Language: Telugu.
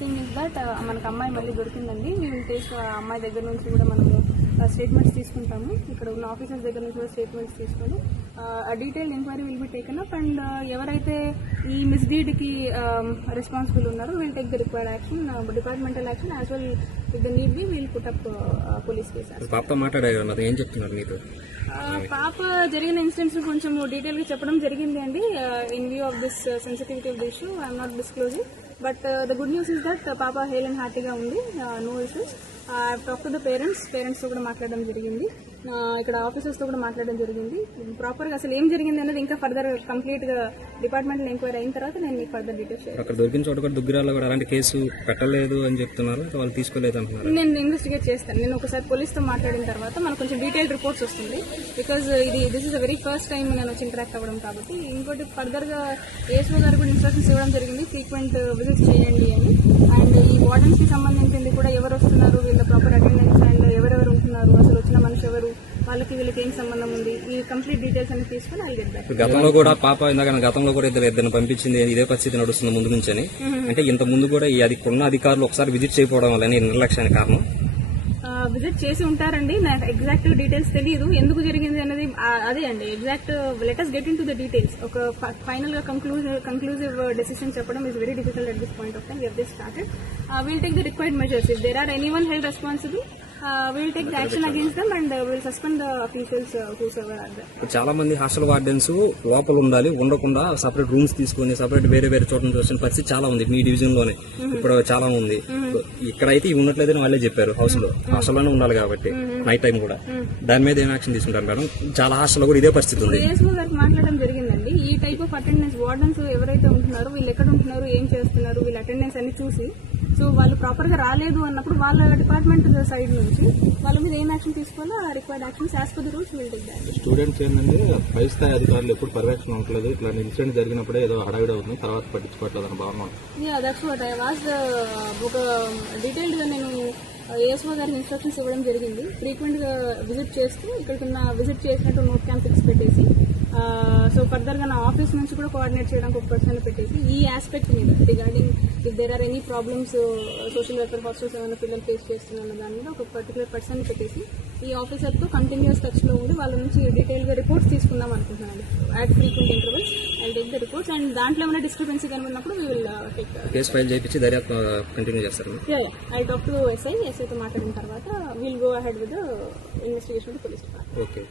థింగ్ ఇస్ దట్ మనకు అమ్మాయి మళ్ళీ దొరికిందండి. మేము టేక్ అమ్మాయి దగ్గర నుంచి కూడా మనము స్టేట్మెంట్స్ తీసుకుంటాము. ఇక్కడ ఉన్న ఆఫీసర్స్ దగ్గర నుంచి కూడా స్టేట్మెంట్స్ తీసుకొని ఆ detail enquiry will be taken up and ఎవరైతే ఈ మిస్డీడ్కి రెస్పాన్సిబుల్ ఉన్నారో will take the required action departmental action as well with the need be will put up police cases పాపతో మాట్లాడారు ఏం చెప్తున్నారు మీతో? పాప జరిగిన ఇన్సిడెంట్స్ కొంచెం డీటెయిల్గా చెప్పడం జరిగింది అండి in view of this sensitivity of the issue I'm not disclosing but the good news is that పాప హెల్ అండ్ హ్యాపీగా ఉంది no issues talk to the parents పేరెంట్స్తో కూడా మాట్లాడడం జరిగింది ఇక్కడ ఆఫీసర్స్తో కూడా మాట్లాడడం జరిగింది ప్రాపర్గా అసలు ఏం జరిగింది అనేది ఇంకా ఫర్దర్ కంప్లీట్గా డిపార్ట్మెంటల్ ఎంక్వైరీ అయిన తర్వాత నేను మీకు ఫర్దర్ డీటెయిల్స్ అక్కడ దొరికిన చోట కూడా దుగ్గిరాల్లో కూడా అలాంటి కేసు పెట్టలేదు అని చెప్తున్నారు. వాళ్ళు తీసుకోలేదు అంటున్నారు. నేను ఇన్వెస్టిగేట్ చేస్తాను. నేను ఒకసారి పోలీస్తో మాట్లాడిన తర్వాత మనకు కొంచెం డీటెయిల్ రిపోర్ట్స్ వస్తుంది. బికాజ్ ఇది this is a very first time నేను వచ్చి ఇంటరాక్ట్ అవ్వడం కాబట్టి ఇంకోటి ఫర్దర్గా ఏఎస్ఓ గారు కూడా ఇన్స్ట్రక్షన్స్ ఇవ్వడం జరిగింది. ఫ్రీక్వెంట్ విజిట్స్ చేయండి అని. అండ్ ఈ వార్డెన్స్కి సంబంధించింది కూడా ఎవరు వస్తున్నారు? వీళ్ళ ప్రాపర్ అటెండెన్స్ అండ్ ఎవరెవరు ఉంటున్నారు? అసలు వచ్చిన మనిషి ఎవరు? వాళ్ళకి వీళ్ళకి ఏం సంబంధం ఉంది? ఈ కంప్లీట్ డీటెయిల్స్ అన్ని తీసుకుని గెట్ ఇప్పుడు గతంలో కూడా పాప ఇందాక గతంలో కూడా ఇద్దరు ఇద్దరిని పంపించింది. ఇదే పరిస్థితి నడుస్తుంది ముందు నుంచి అని అంటే ఇంత ముందు కూడా ఈ అది ఉన్న అధికారులు ఒకసారి విజిట్ చేయకపోవడం వల్ల నిర్లక్ష్యానికి కారణం? విజిట్ చేసి ఉంటారండి. నాకు ఎగ్జాక్ట్ డీటెయిల్స్ తెలియదు ఎందుకు జరిగింది అనేది అదే అండి. Exact letters get into the details ఒక ఫైనల్గా కంక్లూజివ్ కంక్లూజివ్ డెసిషన్ చెప్పడం is very difficult at this point of time we this started will take the required measures if there are any one held responsible will take action them and will suspend the officials whosever are there ఇప్పుడు చాలా మంది హాస్టల్ వార్డెన్స్ లోపల ఉండాలి ఉండకుండా సపరేట్ రూమ్స్ తీసుకొని సపరేట్ వేరే వేరే చోట నుంచి వచ్చిన పరిస్థితి చాలా ఉంది మీ డివిజన్లోనే. ఇప్పుడు చాలా ఉంది. ఇక్కడైతే ఇవి ఉన్నట్లేదని వాళ్ళే చెప్పారు హౌస్లో. హాస్టల్లోనే ఉండాలి కాబట్టి నైట్ టైం కూడా. దాని మీద ఏం యాక్షన్ తీసుకుంటారు మేడం? చాలా హాస్టల్ కూడా ఇదే పరిస్థితి ఉంది. మాట్లాడడం జరిగిందండి. ఈ టైప్ ఆఫ్ అటెండెన్స్ వార్డన్స్ ఎవరైతే ఉంటున్నారో వీళ్ళు ఎక్కడ ఉంటున్నారు ఏం చేస్తున్నారు వీళ్ళ అటెండెన్స్ అన్ని సో వాళ్ళు ప్రాపర్గా రాలేదు అన్నప్పుడు వాళ్ళ డిపార్ట్మెంట్ సైడ్ నుంచి వాళ్ళ మీద ఏం యాక్షన్ తీసుకోవాలో ఆ required actions as per the rules will students ఏంటంటే పై స్థాయి అధికారులు ఎప్పుడు పర్యవేక్షణ ఉండలేదు ఇట్లాంటి ఇన్సిడెంట్ జరిగినప్పుడే ఏదో హడావిడి అవుతుంది. తర్వాత పట్టించుకోవట్లేదు అని భావన దట్స్ వాట్ ఐ వాస్ ఒక డీటెయిల్డ్గా నేను ఏఎస్ఓ గారికి ఇన్స్ట్రక్షన్స్ ఇవ్వడం జరిగింది. ఫ్రీక్వెంట్గా విజిట్ చేస్తూ ఇక్కడికి విజిట్ చేసినట్టు నోట్ క్యాంప్ ఫిక్స్ పెట్టేసి సో ఫర్దర్గా నా ఆఫీస్ నుంచి కూడా కోఆర్డినేట్ చేయడానికి ఒక పర్సన్ పెట్టేసి ఈ ఆస్పెక్ట్ మీద regarding if there are any problems social welfare hostels ఏమైనా పిల్లలు ఫేస్ చేస్తున్న దాని మీద ఒక పర్టికులర్ పర్సన్ పెట్టేసి ఈ ఆఫీసర్తో కంటిన్యూస్ టచ్లో ఉండి వాళ్ళ నుంచి డీటెయిల్గా రిపోర్ట్స్ తీసుకుందాం అనుకుంటున్నాను. At frequent intervals I take the reports and దాంట్లో ఏమైనా discrepancy కనుకున్నప్పుడు we will take case file చేయించి దర్యాప్తు కంటిన్యూ చేస్తారు madam. Yeah I talk to SI ఎస్ఐతో మాట్లాడిన తర్వాత will go ahead with investigation police department okay